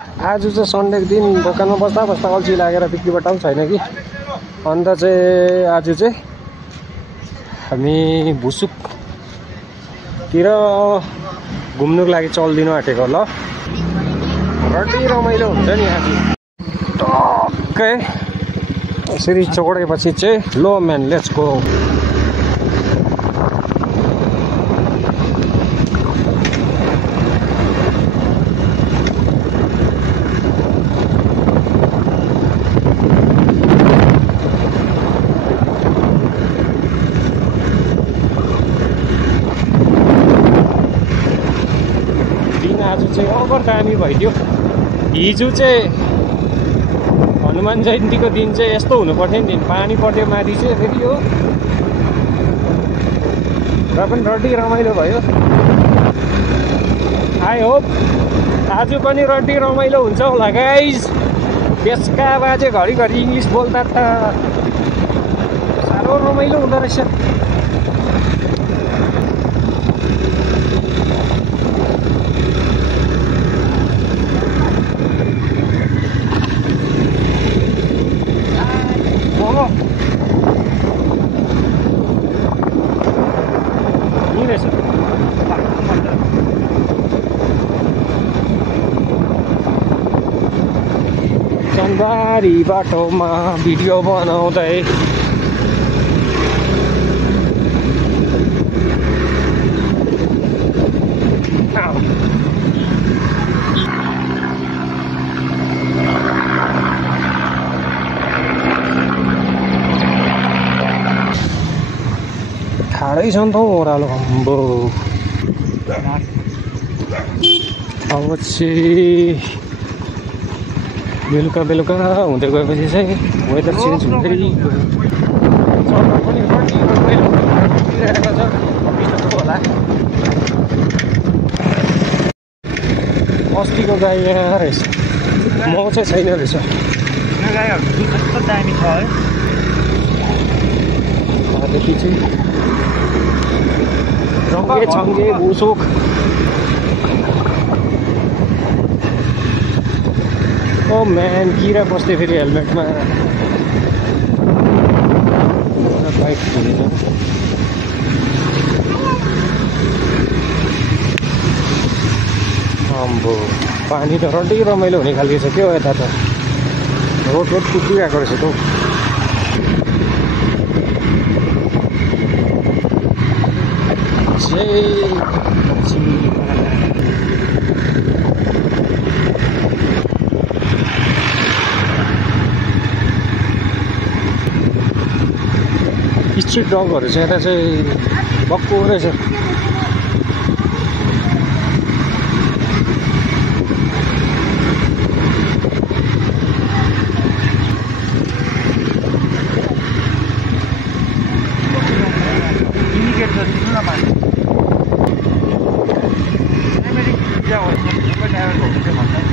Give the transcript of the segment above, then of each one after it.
आज चाहिँ सन्डेको दिन दोकानमा बस्दा बस्दा अल्छी लागेर बिक्रीबाट पनि छैन कि अन्त चाहिँ आज चाहिँ हामी भुसुकतिर घुम्नुको लागि चल्दिनु आँटेको ल रड्डी रमाइलो हुन्छ नि आज टक्कै यसरी चढेपछि चाहिँ लो म्यान लेट्स गो आज चाहिँ ओभर दामी भइदियो हिजो चाहिँ हनुमान जयन्तीको दिन चाहिँ यस्तो हुनुपर्थ्यो नि पानी पर्थ्यो माथि चाहिँ फेरि हो र पनि रड्डी रमाइलो भयो आई होप आज पनि रड्डी रमाइलो हुन्छ होला गाइज त्यसका बाजे घरिघरि इङ्ग्लिस बोल्दा त साह्रो रमाइलो हुँदो रहेछ चन्दबारी बाटोमा भिडियो बनाउँदै ठाडै छ नि त ओह्रालो अम्बो अब चाहिँ बेलुका बेलुका हुँदै गएपछि चाहिँ वेदर चेन्ज हुँदै पनि होला अस्तिको गाई यहाँ रहेछ म चाहिँ छैन रहेछ दामी छ है देखि चाहिँ रङ्गे छङ्गे भुसुक ओ म्यान किरा बस्दै फेरि हेलमेटमा बाइक हुनेछ अम्बो पानी त रड्डी रमाइलो हुने खालको छ क्या यता त रोड कुदिरहेको रहेछ त स्ट्रिट डगहरू चाहिँ यता चाहिँ बक्को रहेछ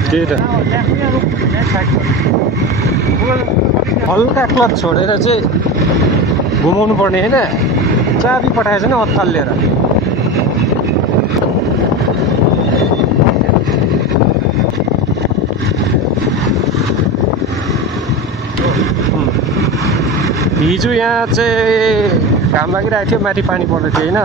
त्यही त हल्का क्लच छोडेर चाहिँ घुमाउनु पर्ने होइन चाबी पठाएछ नि अत्तालिएर हिजो यहाँ चाहिँ घाम लागिरहेको थियो माथि पानी पर्दै थियो होइन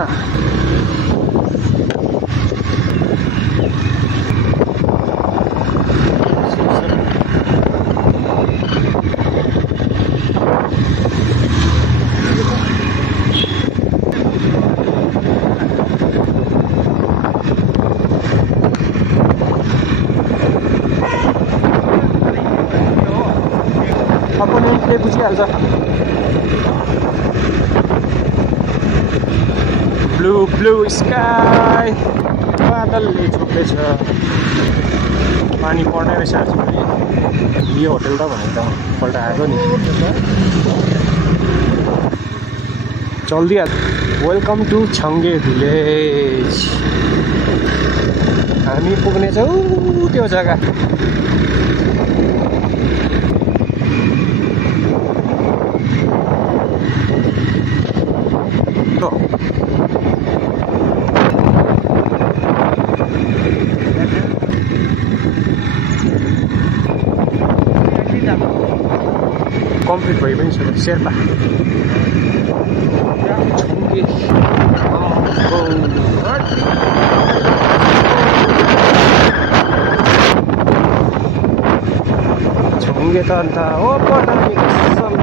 अपोनेन्टले बुझिहाल्छ ब्लू ब्लू स्काई बादलले छोप्दैछ पानी पर्ने रहेछ आज पनि यो होटल त भनेर त पल्ट आएको नि चल्दिहाल्छ वेलकम टु छङ्गे भिलेज हामी पुग्नेछौँ त्यो जग्गा कम्प्लिट भइ पनि छ शेर्पा छुङ्गे त अन्त हो पटामी कसम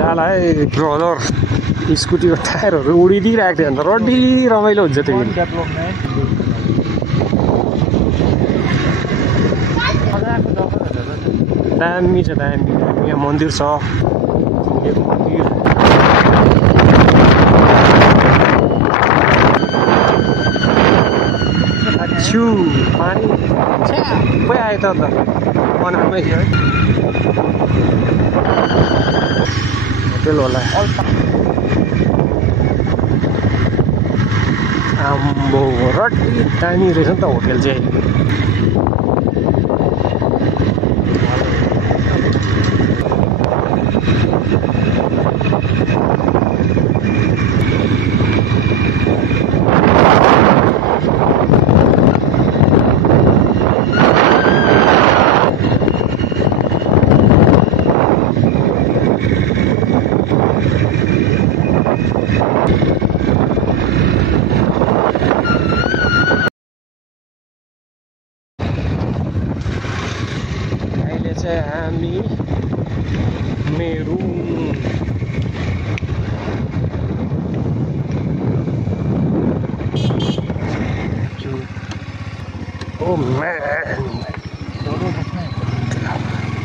जाला है ब्रदर स्कुटीको टायरहरू उडिदिइरहेको थियो अन्त रड्डी रमाइलो हुन्छ त्यो दामी छ दामी यहाँ मन्दिर छ मन्दिर छु पानी छ्यापै आयो त अन्त बनामै थियो है होटेल होला आम्बो रड्डी दामी रहेछ नि त होटेल चाहिँ हामी मेरुङ ओ म्यान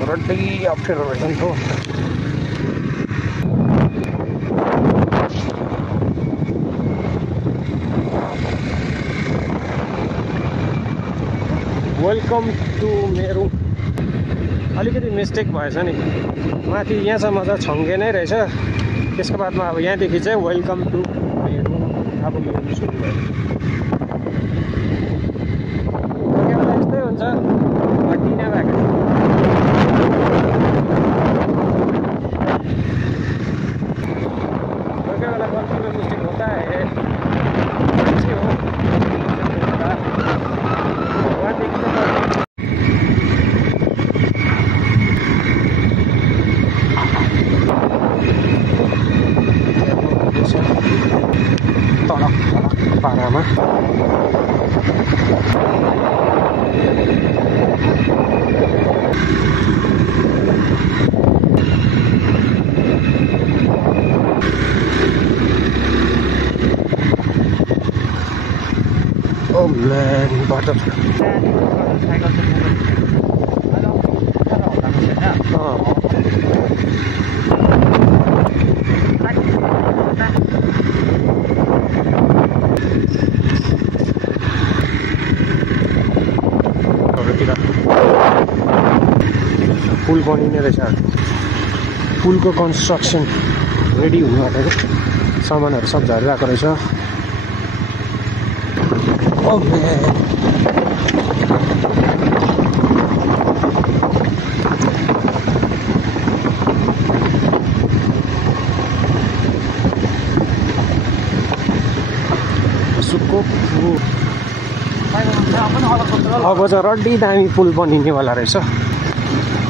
रड्डी अप्ठ्यारो रहेछ नि त वेलकम टु मेरुङ अलिकति मिस्टेक भएछ नि माथि यहाँसम्म चाहिँ छङ्गे नै रहेछ त्यसको बादमा अब यहाँदेखि चाहिँ वेलकम टु मेरुङ अब मेरुङ सुरु भयो यस्तै हुन्छ टिना भएको कोही बेला गल्ती में मिस्टेक होता है अच्छी हो भगवान देखी तो पारामा oh man butter पुल बनिने रहेछ पुलको कन्स्ट्रक्सन रेडी हुनु आँटेको सामानहरू सब झरिरहेको रहेछ अब चाहिँ रड्डी दामी पुल बनिनेवाला रहेछ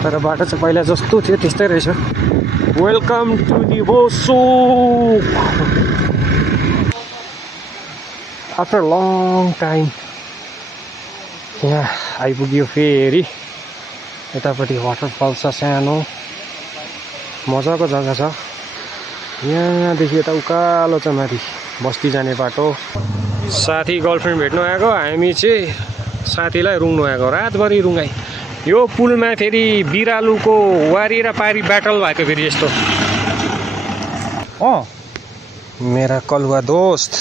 तर बाटो चाहिँ पहिला जस्तो थियो त्यस्तै रहेछ वेलकम टु दि बोसोक आफ्टर लङ टाइम यहाँ आइपुग्यो फेरि यतापट्टि वाटरफल छ सानो मजाको जग्गा छ यहाँदेखि यता उकालो छ माथि बस्ती जाने बाटो साथी गर्लफ्रेन्ड भेट्नु आएको हामी चाहिँ साथीलाई रुङ्नु आएको रातभरि रुङ्गाई यो पुलमा फेरि बिरालुको वारी र पारी ब्याटल भएको फेरि यस्तो मेरा कलुवा दोस्त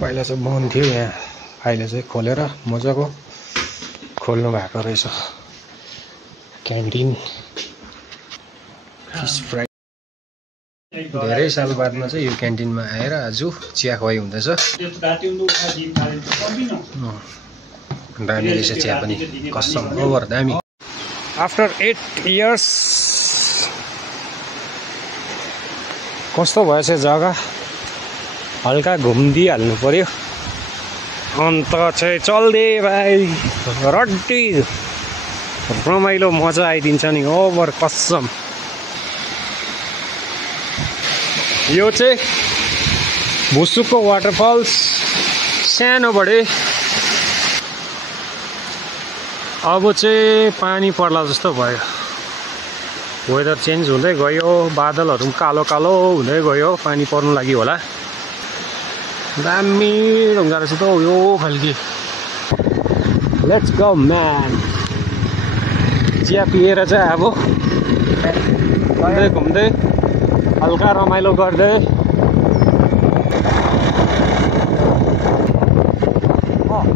पहिला चाहिँ बन्द थियो यहाँ अहिले चाहिँ खोलेर मजाको खोल्नु भएको रहेछ क्यान्टिन फिस फ्राई धेरै साल बादमा चाहिँ यो क्यान्टिनमा आएर आज चिया खुवाई हुँदैछ दामी रहेछ चिया पनि कसम ओभर दामी आफ्टर 8 इयर्स कस्तो भएछ जग्गा हल्का घुमिदिइहाल्नु पर्यो अन्त चाहिँ चल्दे भाइ रड्डी रमाइलो मजा आइदिन्छ नि ओभर कसम यो चाहिँ भुसुकको वाटरफल्स सानोबडे अब चाहिँ पानी पर्ला जस्तो भयो वेदर चेन्ज हुँदै गयो बादलहरू पनि कालो कालो हुँदै गयो पानी पर्नु लागि होला दामी ढुङ्गा रहेछ त यो खालके लेट्स गो म्यान चिया पिएर चाहिँ अब घुम्दै घुम्दै हल्का रमाइलो गर्दै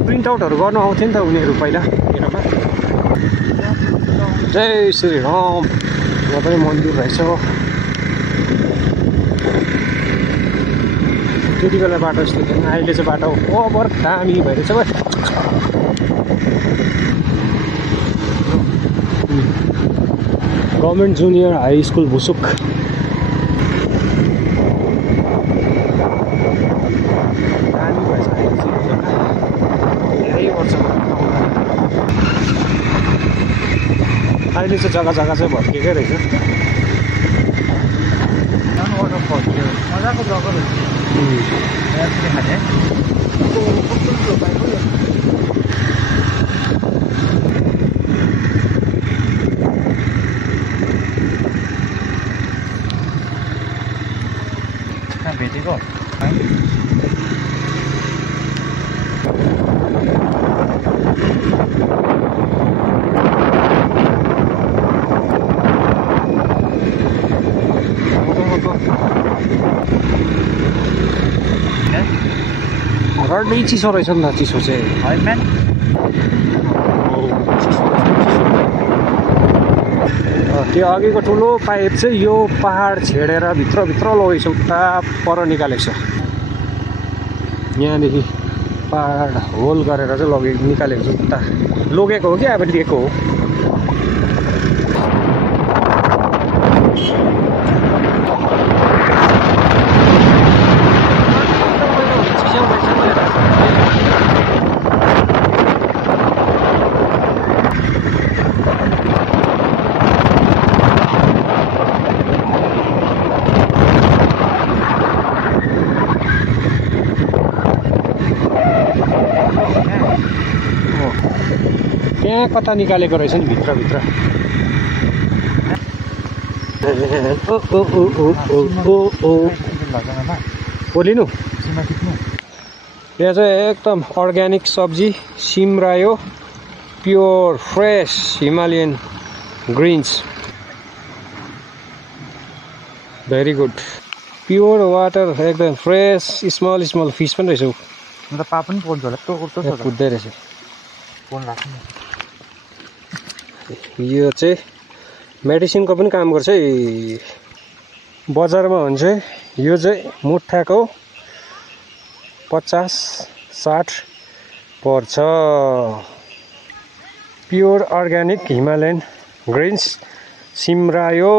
प्रिन्ट आउटहरू गर्नु आउँथ्यो नि त उनीहरू पहिला मेरोमा जय श्री राम यहाँ पनि मन्दिर रहेछ त्यति बेला बाटो जस्तो थिएन अहिले चाहिँ बाटो ओभर दामी भइरहेछ भाइ गभर्मेन्ट जुनियर हाई स्कुल भुसुक दामी भएछ धेरै वर्ष अहिले चाहिँ जग्गा जग्गा चाहिँ भत्किएकै रहेछ मजाको जग्गा रहेछ भेटेको रड्डी चिसो रहेछ नि त चिसो चाहिँ त्यो अघिको ठुलो पाइप चाहिँ यो पहाड छेडेर भित्रभित्र लगेको छ उता पर निकालेको छ यहाँदेखि पहाड होल गरेर चाहिँ निकालेको छ उता लगेको हो कि अब लिएको हो त्यहाँ कता निकालेको रहेछ नि भित्रभित्र बोलिनु यहाँ चाहिँ एकदम अर्ग्यानिक सब्जी सिमरायो pure fresh Himalayan greens very good pure water एकदम फ्रेस स्मल स्मल फिस पनि रहेछ अन्त पा पनि पर्छ होला कुद्दै रहेछ यो चाहिँ मेडिसिनको पनि काम गर्छ है बजारमा हुन्छ यो चाहिँ मुठाको 50-60 पर्छ प्योर अर्ग्यानिक हिमालयन ग्रिन्स सिमरायो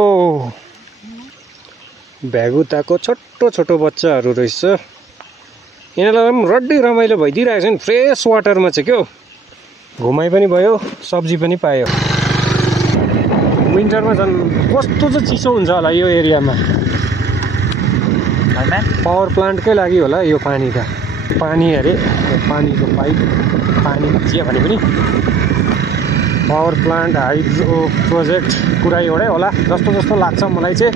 भ्यागुताको छोटो छोटो बच्चाहरू रहेछ यिनीहरूलाई पनि रड्डी रमाइलो भइदिइरहेको छ नि फ्रेस वाटरमा चाहिँ क्या घुमाइ पनि भयो सब्जी पनि पायो विन्टरमा झन् कस्तो चाहिँ चिसो हुन्छ होला यो एरियामा पावर प्लान्टकै लागि होला यो पानी त पानी अरे पानीको पाइप पानी चिया भने पनि पावर प्लान्ट हाइड्रो प्रोजेक्ट कुरा एउटै होला जस्तो जस्तो लाग्छ मलाई चाहिँ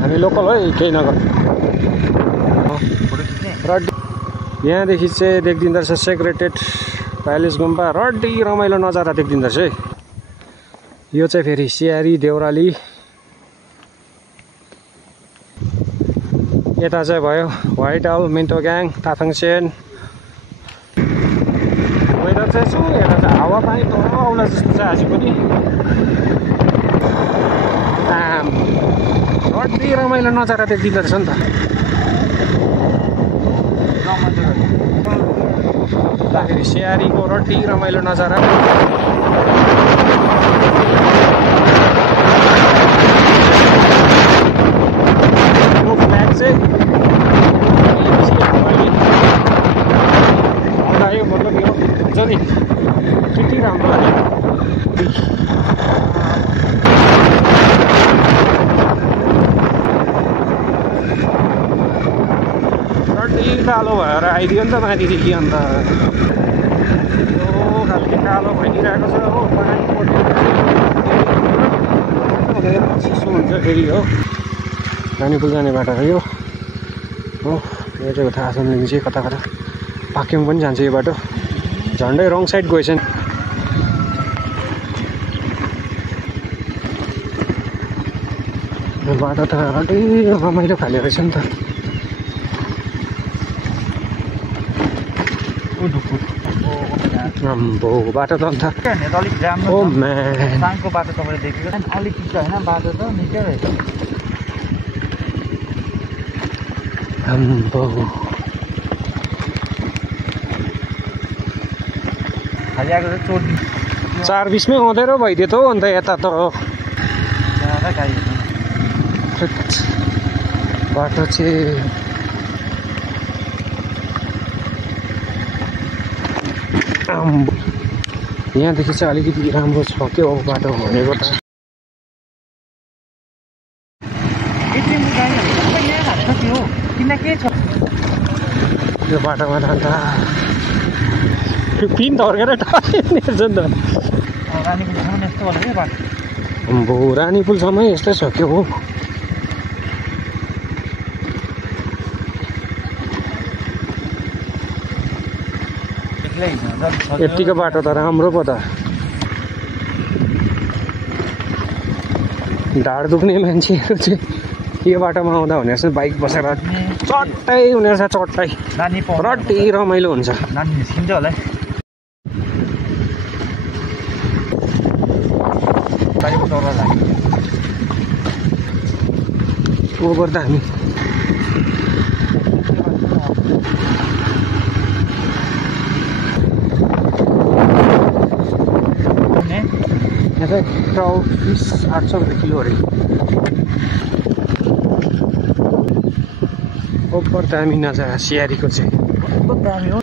हामी लोकल है केही नगर यहाँदेखि चाहिँ देखिँदो रहेछ सेक्रेटेड प्यालेस गुम्बा रड्डी रमाइलो नजारा देखिँदो रहेछ है यो चाहिँ फेरि सियारी देउराली यता चाहिँ भयो व्हाइट हाउस मिन्टोगाङ ताथङसेन वेदर चाहिँ यसो हेर्दा चाहिँ हावापानी त आउला जस्तो छ आज पनि कति रमाइलो नजारा देखिँदो रहेछ नि तदाखेरि स्यारीको रड्डी रमाइलो नजारा यो फ्ल्याग चाहिँ आयो मतलब यो हुन्छ नि त्यति राम्रो लाग्यो कालो भएर आइदियो नि त माथिदेखि अन्त यो खालको कालो भइदिइरहेको छ हो पानी चिसो हुन्छ फेरि हो रानीपुल जाने बाटो हो यो हो यो चाहिँ थाहा छैन चाहिँ कता कता पाक्योङ पनि जान्छ यो बाटो झन्डै रङ साइड गएछ नि यो बाटो त अलि रमाइलो खाले रहेछ नि त अम्बो बाटो त अन्त अलिक राम्रो ओ म्यान साङको बाटो तपाईँले देखेको अलिक चिसो होइन बाटो त निकै रहेछ अम्बो खालि आएको चाहिँ चोट 4:20 मै अँधेरो भइदियो त हो अन्त यता त बाटो चाहिँ यहाँदेखि चाहिँ अलिकति राम्रो छ के हो बाटो भनेको त यो बाटोमा त अन्त पिन धर्केर टार्छ नि त अम्बो रानीपुलसम्म यस्तै छ के हो यतिको बाटो त राम्रो पो त ढाड दुख्ने मान्छेहरू चाहिँ यो बाटोमा आउँदा हुने रहेछ बाइक बसेर चट्टै हुने रहेछ चट्टै रड्डी रमाइलो हुन्छ नानी निस्किन्छ होला ओभर त हामी ट्राउट फिस 800 रुपियाँ किलो अरे ओभर दामी नजारा स्यारीको चाहिँ दामी हो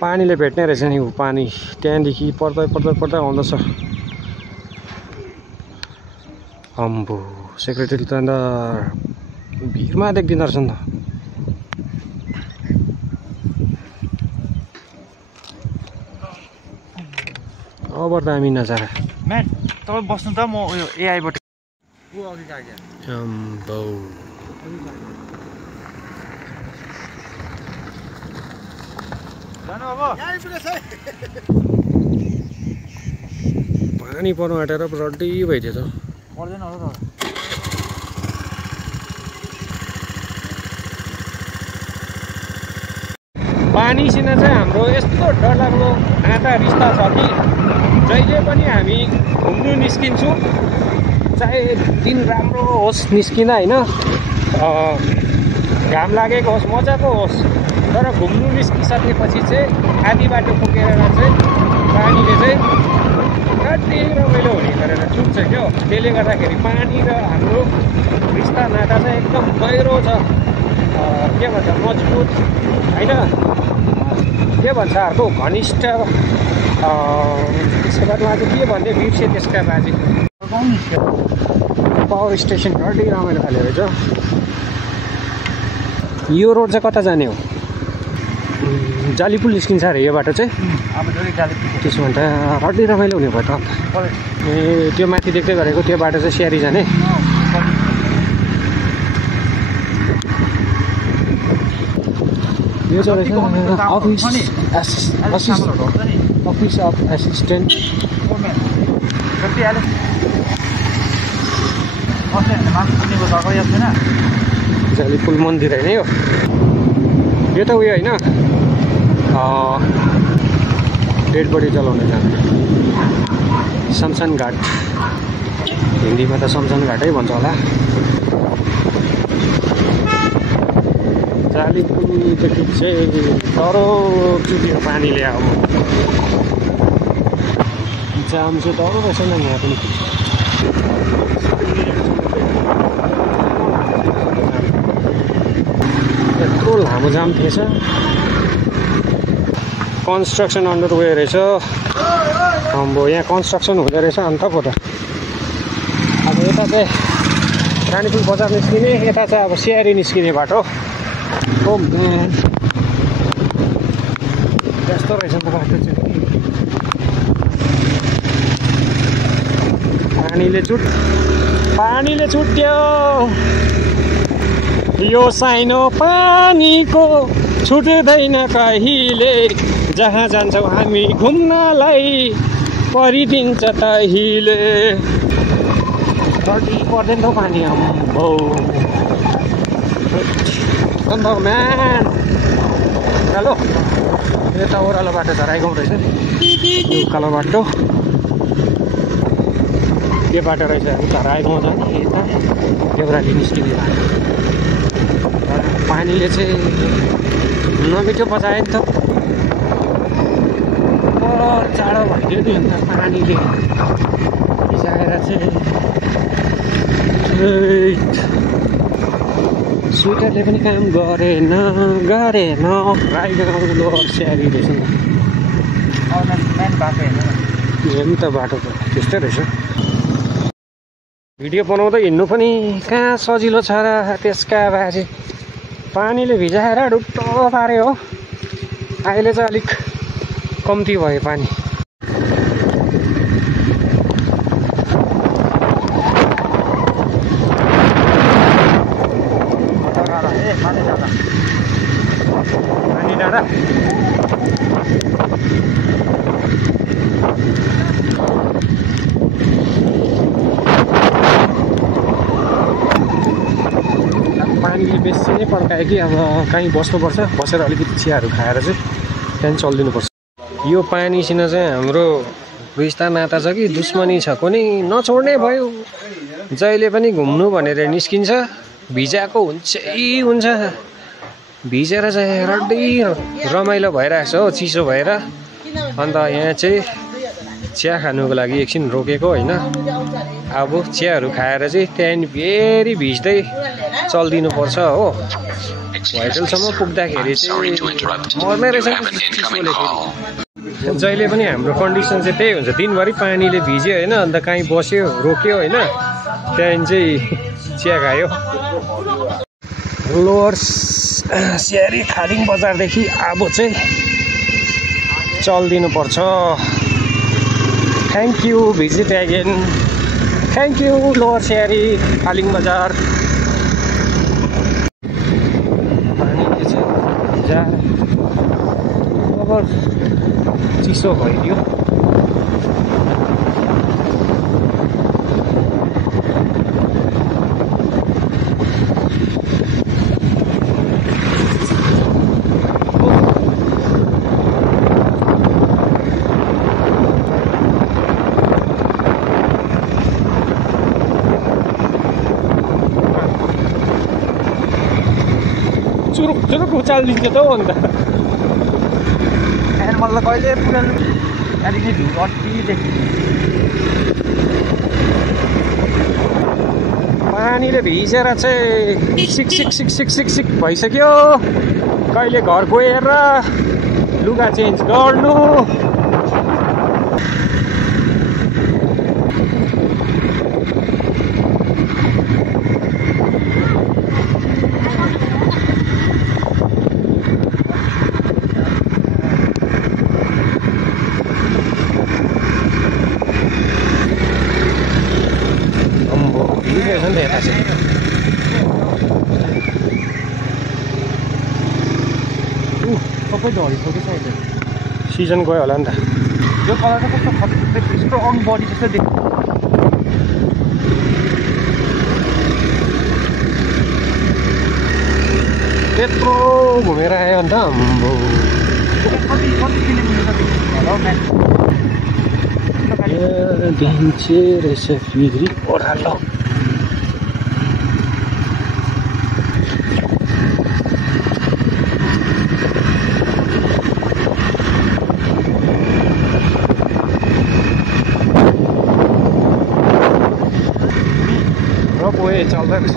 पानीले भेट्ने रहेछ नि पानी त्यहाँदेखि पर्दै पर्दै पर्दै आउँदछ अम्बो सेक्रेटरी त अन्त भिडमा देख्दिँदो रहेछ नि त ओभर दामी नजारा म्याट तपाईँ बस्नु त म उयो एआईबाट ऊ अघि गयो अम्बो जानु अब पानी पर्नु आँटेर रड्डी भइदियो त पर्दैन होला त पानीसित चाहिँ हाम्रो यस्तो डरलाग्दो नाता रिस्ता छ कि जहिले पनि हामी घुम्नु निस्किन्छौँ चाहे दिन राम्रो होस् निस्किँदा होइन घाम लागेको होस् मजाको होस् तर घुम्नु निस्किसकेपछि चाहिँ आधी बाटो पुगेर चाहिँ पानीले चाहिँ कति रमाइलो हुने गरेर चुप्छ क्या त्यसले गर्दाखेरि पानी र हाम्रो रिस्ता नाता चाहिँ एकदम गहिरो छ के भन्छ मजबुत होइन के भन्छ अर्को घनिष्ठ त्यसको बादमा चाहिँ के भन्दै बिर्सेँ त्यसका बाजे पावर स्टेसन रड्डी रमाइलो खाले रहेछ यो रोड चाहिँ कता जाने हो जालीपुल निस्किन्छ अरे यो बाटो चाहिँ त्यसो भने त रड्डी रमाइलो हुने भयो त ए त्यो माथि देख्दै गरेको त्यो बाटो चाहिँ स्यारी जाने यो चाहिँ अफिस अफ एसिस्टेन्ट जाली पुल मन्दिर होइन यो त उयो होइन डेड बडी जलाउने जाने शमशान घाट हिन्दीमा त शमशान घाटै भन्छ होला जाली पुलदेखि चाहिँ तरो चुक्यो पानीले अब जाम चाहिँ तरो रहेछ नि यहाँ पनि यत्रो लामो जाम थिएछ कन्स्ट्रक्सन अन्डर वे रहेछ अम्बो यहाँ कन्स्ट्रक्सन हुँदो रहेछ अन्त पो त अब यता चाहिँ रानीपुल बजार निस्किने यता चाहिँ अब सिआरी निस्किने बाटो हो त्यस्तो रहेछ त बाटो चाहिँ पानीले छुट्यो यो साइनो पानीको छुट्दैन कहिले जहाँ जान्छौँ हामी घुम्नलाई परिदिन्छ तहिले पर्दैन त पानी हो म्यान हेलो यता ओह्रालो बाटो झराइ गाउँ रहेछ उकालो बाटो यो बाटो रहेछ झराइ गाउँ जाने यता देउराली निस्किने बाटो पानीले चाहिँ नमिठो बजायो नि त जाडो भइदियो नि अन्त पानीले भिजाएर चाहिँ स्वेटरले पनि काम गरेन राईगाउँ लोवर स्यारी रहेछ मेन बाटो हेर्नु त बाटो त त्यस्तै रहेछ भिडियो बनाउँदै हिँड्नु पनि कहाँ सजिलो छ र त्यसका बाजे पानीले भिजाएर ढुट्टो पार्यो हो अहिले चाहिँ अलिक कम्ती भयो पानी पानी डाँडा पानीले बेसी नै पड्कायो कि अब कहीँ बस्नुपर्छ बसेर अलिकति चियाहरू खाएर चाहिँ त्यहाँदेखि चलिदिनुपर्छ यो पानीसित चाहिँ हाम्रो रिस्ता नाता छ कि दुश्मनी छ कुनै नछोड्ने भयो जहिले पनि घुम्नु भनेर निस्किन्छ भिजाएको हुन्छ भिजेर चाहिँ रड्डी रमाइलो भइरहेको छ हो चिसो भएर अन्त यहाँ चाहिँ चिया खानुको लागि एकछिन रोकेको होइन अब चियाहरू खाएर चाहिँ त्यहाँदेखि फेरि भिज्दै चलिदिनुपर्छ हो होटलसम्म पुग्दाखेरि चाहिँ मर्ने रहेछ चिसोले फेरि जहिले पनि हाम्रो कन्डिसन चाहिँ त्यही हुन्छ दिनभरि पानीले भिज्यो होइन अन्त कहीँ बस्यो रोक्यो होइन त्यहाँदेखि चाहिँ चिया खायो लोवर स्यारी खालिङ बजारदेखि अब चाहिँ चलिदिनुपर्छ thank you visit again thank you lower Syari Khaling Bazar पानीले चाहिँ भिजाएर अब चिसो भइदियो चुरुक उचालिदिन्छ त हो अन्त मलाई कहिले पुरानो त्यहाँदेखि भिउ अति देखि पानीले भिजेर चाहिँ सिक भइसक्यो कहिले घर गएर लुगा चेन्ज गर्नु सबै झरेको कि साइड सिजन गयो होला नि त यो कलर चाहिँ कस्तो खतरा स्ट्रङ बडी जस्तो देख्छ त्यत्रो घुमेर आयो अन्त आम्बो कति किलोमिटर जति होला हौ म्याक्स देखिन्छे रहेछ फेरि ओह्रालो रोपवे चल्दै रहेछ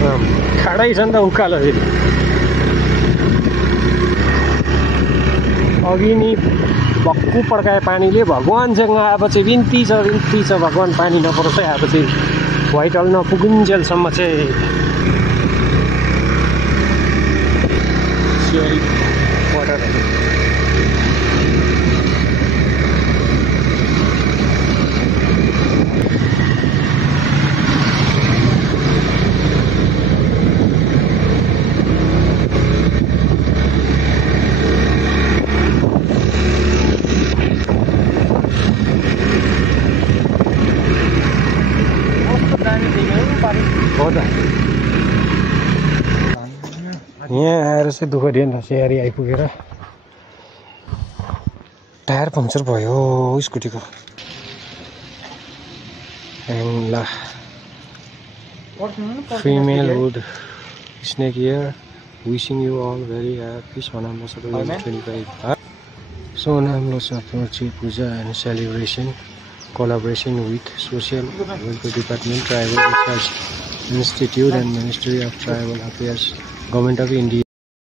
खाडै छ नि त उकालो फेरि अघि नि भक्कु पड्कायो पानीले भगवान्सँग अब चाहिँ बिन्ती छ भगवान् पानी नपरोस् है अब चाहिँ व्हाइट हल नपुगुन्जेलसम्म चाहिँ वाटरहरू हो त यहाँ आएर चाहिँ दुःख दियो नि त सियारी आइपुगेर टायर पङ्चर भयो स्कुटीको ल female wood snake year wishing you all very happy Sonam 25 Sonam लोसाची पूजा and celebration collaboration with Social Welfare Department, Tribal Research Institute and Ministry of Tribal Affairs, Government of India.